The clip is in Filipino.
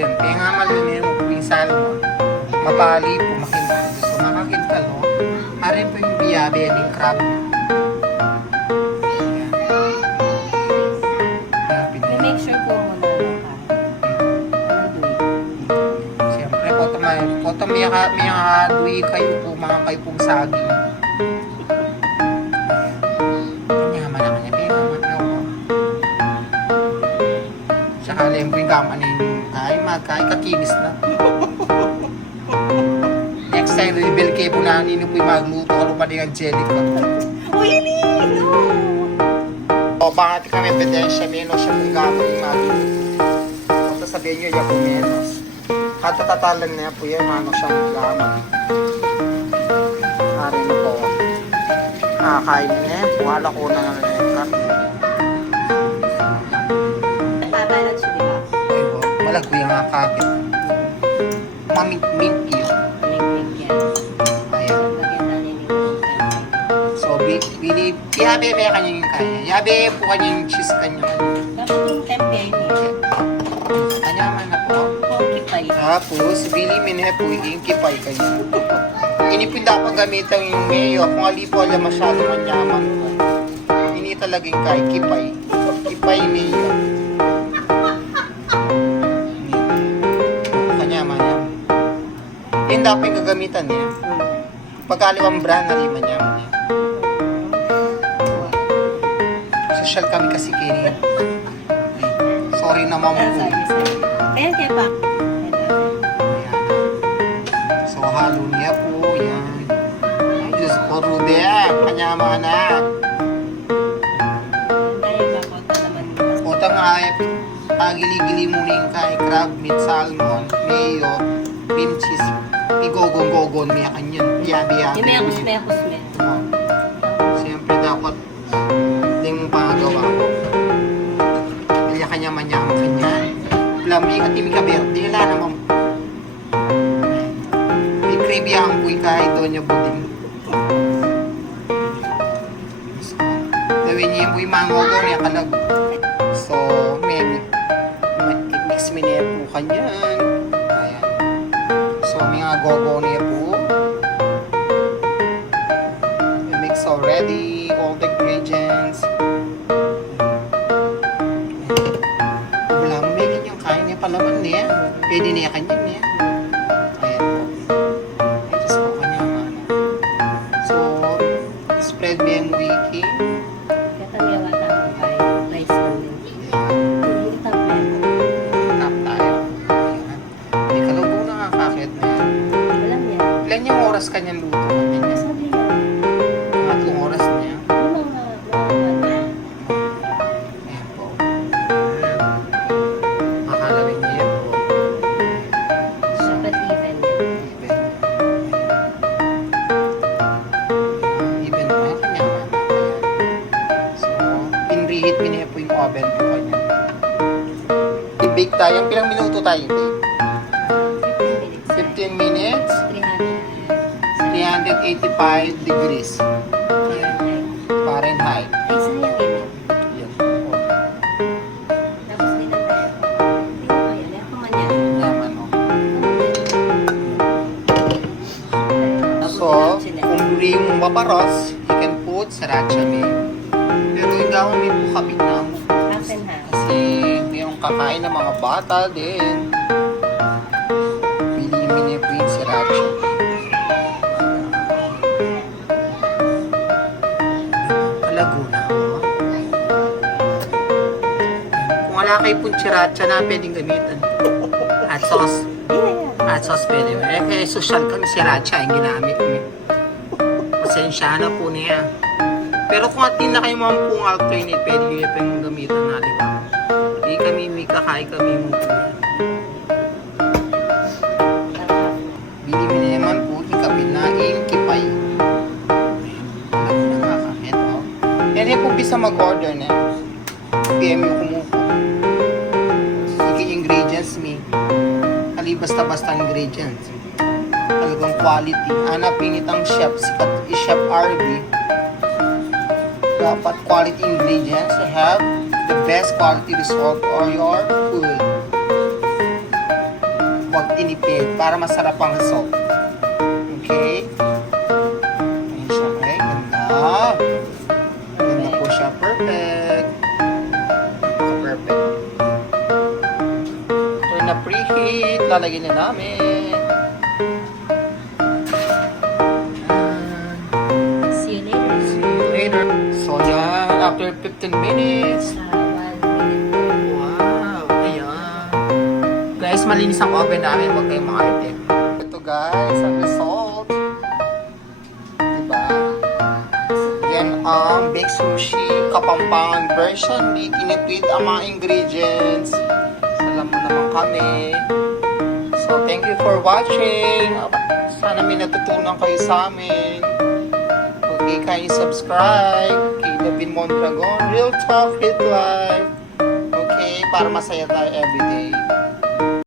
Yun, kaya nga malinaw mo po yung salmon. Mabali po, makintal. So, makakintal, no? Harin po yung biyabe, yung crab. Make sure po muna lang Siyempre, koto may duwi kayo po, mga kayo pong saging. Kanyaman na kanya, pero tsaka alam po yung gaman yung magkay, kakinis na. Next time, reveal kayo po na nino po yung magluto, ano pa din ang jelly ko. Uy, no! O, bakit kami pedensya, menos siya kung gaman yung magluto. Kung sabihin nyo, yan po menos. Katatatalan na po yan, ano siya kung gaman. Hari na po. Kain na yan, puhala ko na nga na yan. Nagpapalat siya, di ba? Malagwi ang kakakit. Mamink-mink yun. Mink-mink yan. Ayan. Lagyan na rin yung So, yabe may kanya yung kanya. Yabe po kanya yung cheese kanya. dapat yung tempe niya. Kanya man na po. Pokipay. Tapos, bili minhe po yung inkipay kanya. Ini po dapat gamitan yung mayo. Kung ali po alam masyado manyaman po. Ini talagang kay kipay. Kipay mayo. Kanya man yan. Yan dapat yung gagamitan niya. Pagkaliwang brand na lima niya. Social kami kasi kini. Sorry na ma'am po. Ayan, kaya pa. Ayan. So, halo niya po. Yan. Ay, Diyos ko, Rude. Kanya mga anak. Kaya ba ko naman. Puta nga ay gili-gili muna yung kay crab, meat, salmon, mayo, cream cheese, igogong-gogon, may kanyan. Biyabi-yabi. Yung mekos-mekos me. Siyempre dapat hindi mo pangagawa ko. Kaya kanya manyaman kanya. Plami at imikaberde, wala naman. May gravy ang puy kahit doon niya buding. So, gawin niya yung puy mango doon niya kalag. So, may mix mi niya po kanyan. Ayan. So, may nga gogo niya po. We mix already all the ingredients. Wala mo may ganyan kain niya palaman niya. Pwede niya kanyan niya. Ayan po. Ay, Diyos ko kanya man. So, spread mo yung wiki. Kaya tayo wata ko kay rice namin. Hindi tablero. Tap tayo. Ayan. Hindi ka lang po nakakakit na yan. Alam niya. Ilan yung oras kanyang luto? Ganyan. Sabi niya. 3 oras niya. Ano mga Ayan po. Makalawin niya yan po. dapat even. Even po yung kanya. So, pinreheat mo niya po yung oven po kanya. I-bake tayo. Pilang minuto tayo i-bake? 15 minutes. 385 degrees. Fahrenheit. Ay, sayang yun. Yan. Tapos din ang tayo. Hindi ko yan. Ako man yan. Yaman o. Tapos So, kung gusto mo maparos, you can put sriracha mayo. Pero yung gawin may po kapit na mo. half and half. Kasi mayroong kakain ng mga bata din. Piliin niya po yung sriracha. Laguna. Kung wala kayo pong sriracha na pwedeng gamitan. Hot sauce. Hot sauce pwede. Kaya social kami sriracha yung ginamit mo. Pasensya na po niya. Pero kung atin na kayo mga pong alternate, pwede nyo yung pang gamitan natin. Hindi kami may kakain kami mo po. Bili mo naman po, ikapin na yung kipay. Alam mo nakakakit, oh. Yan yung pumpisa mag-order na. PM yung kumuko. Sige, ingredients me. Kali basta-basta ingredients. Talagang quality. Hanapin itang chef, sikat Chef RB. Dapat quality ingredients to have the best quality result or your food. tinipid para masarap ang result. Okay? Ayan siya. Okay, ganda. Ganda po siya. Perfect. Perfect. Turn na preheat. Lalagyan na namin. See you later. See you later. So yan, after 15 minutes. 1 minute. Wow, ayan. Guys, malinis ang oven namin. Huwag kayong makaitim. Ito guys, ang result. Diba? Yan ang baked sushi, Kapampangan version. Di tinipid ang mga ingredients. Alam mo naman kami. So, thank you for watching. Sana may natutunan kayo sa amin. Okay, kayo subscribe kay David Mondragon, Real Talk, Real Life. Okay, para masaya tayo everyday.